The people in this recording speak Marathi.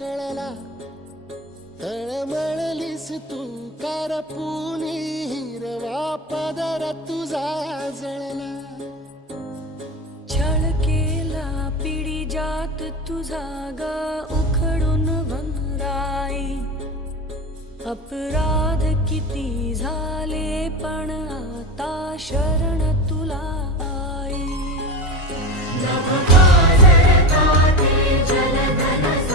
कळला, तळमळलीस तू करपुनी, हिरवा पदर तुझा जळला. छळ केला पिढी जात तुझा ग उखडून वनराई, अपराध किती झाला